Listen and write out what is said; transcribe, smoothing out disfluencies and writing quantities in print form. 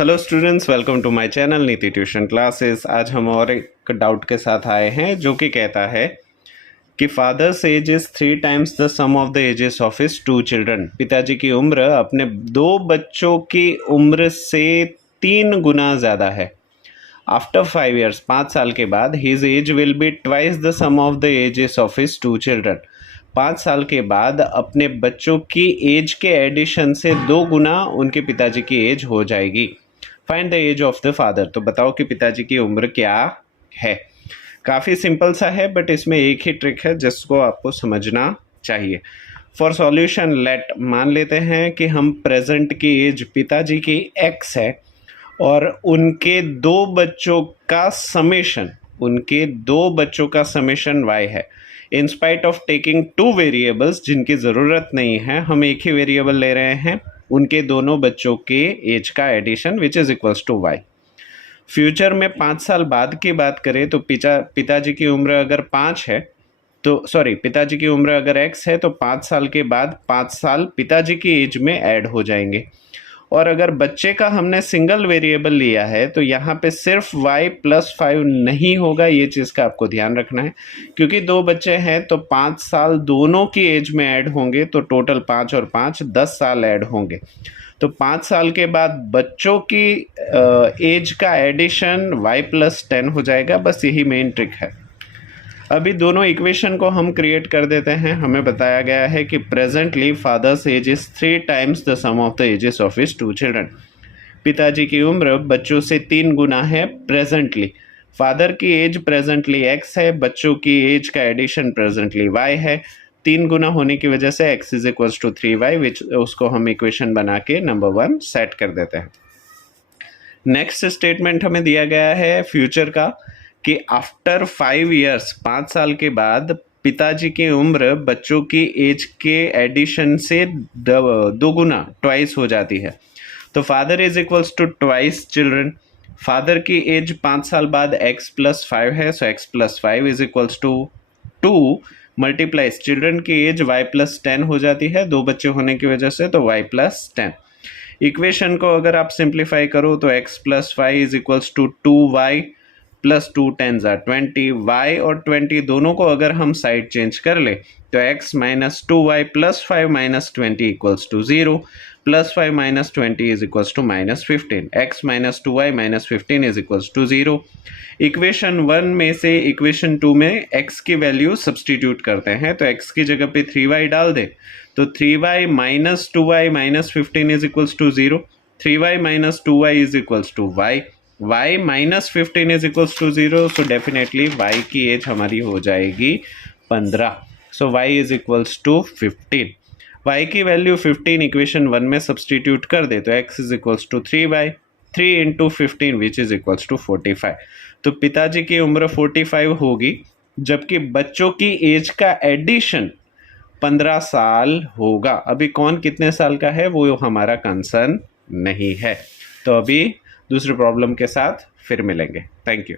Hello students, welcome to my channel Niti tuition classes. आज हम और एक डाउट के साथ आए हैं जो कि कहता है कि father's age is 3 times the sum of the ages of his 2 children. पिताजी की उम्र अपने 2 बच्चों की उम्र से 3 गुना ज़्यादा है। आफ्टर 5 years, 5 साल के बाद, his age will be twice the sum of the ages of his 2 children. 5 साल के बाद अपने बच्चों की एज के एडिशन से 2 गुना उनके पिताजी की एज हो जाएगी। Find the age of the father. तो बताओ कि पिताजी की उम्र क्या है। काफ़ी सिंपल सा है, बट इसमें एक ही ट्रिक है जिसको आपको समझना चाहिए। फॉर सॉल्यूशन लेट, मान लेते हैं कि हम प्रेजेंट की एज पिताजी की x है और उनके 2 बच्चों का समेशन y है। In spite of taking 2 variables जिनकी ज़रूरत नहीं है, हम एक ही वेरिएबल ले रहे हैं, उनके दोनों बच्चों के एज का addition which is equals to y। Future में 5 साल बाद की बात करें तो पिताजी की उम्र अगर 5 है तो पिताजी की उम्र अगर x है तो 5 साल के बाद 5 साल पिताजी की एज में ऐड हो जाएंगे। और अगर बच्चे का हमने सिंगल वेरिएबल लिया है तो यहाँ पे सिर्फ y + 5 नहीं होगा। ये चीज़ का आपको ध्यान रखना है, क्योंकि 2 बच्चे हैं तो 5 साल दोनों की एज में ऐड होंगे, तो टोटल 5 और 5 10 साल ऐड होंगे। तो 5 साल के बाद बच्चों की एज का एडिशन y + 10 हो जाएगा। बस यही मेन ट्रिक है। अभी दोनों इक्वेशन को हम क्रिएट कर देते हैं। हमें बताया गया है कि presently father's age is 3 times the sum of the ages of his 2 children. पिताजी की उम्र बच्चों से 3 गुना है प्रेजेंटली। फादर की एज प्रेजेंटली x है, बच्चों की एज का एडिशन प्रेजेंटली y है। 3 गुना होने की वजह से x is equals to 3y, which उसको हम इक्वेशन बना के नंबर 1 सेट कर देते हैं। नेक्स्ट स्टेटमेंट हमें दिया गया है फ्यूचर का कि आफ्टर 5 years, 5 साल के बाद पिताजी की उम्र बच्चों की एज के एडिशन से 2 गुना ट्वाइस हो जाती है। तो father is equals to twice children. Father की एज 5 साल बाद x + 5 है, so x + 5 is equals to 2 multiplies children की एज y + 10 हो जाती है, 2 बच्चे होने की वजह से, तो y + 10। इक्वेशन को अगर आप सिंप्लीफाई करो तो x + 5 is equals to 2y + 2 10s are 20। y और 20 दोनों को अगर हम साइड चेंज कर ले तो x - 2y + 5 - 20 equals to 0, +5 - 20 is equals to -15। x - 2y - 15 is equals to 0। Equation 1 में से इक्वेशन 2 में x की वैल्यू सब्सटीट्यूट करते हैं, तो x की जगह पे 3y डाल दे तो 3y - 2y - 15 is equals to 0। 3y - 2y is equals to y। y - 15 is equals to 0, so definitely y की एज हमारी हो जाएगी 15। So y is equals to 15। y की वैल्यू 15 इक्वेशन 1 में सब्सटीट्यूट कर दे तो x is equals to 3y, 3 × 15 which is equals to 45। तो पिताजी की उम्र 45 होगी, जबकि बच्चों की एज का एडिशन 15 साल होगा। अभी कौन कितने साल का है वो हमारा कंसर्न नहीं है। तो अभी दूसरे प्रॉब्लम के साथ फिर मिलेंगे। Thank you.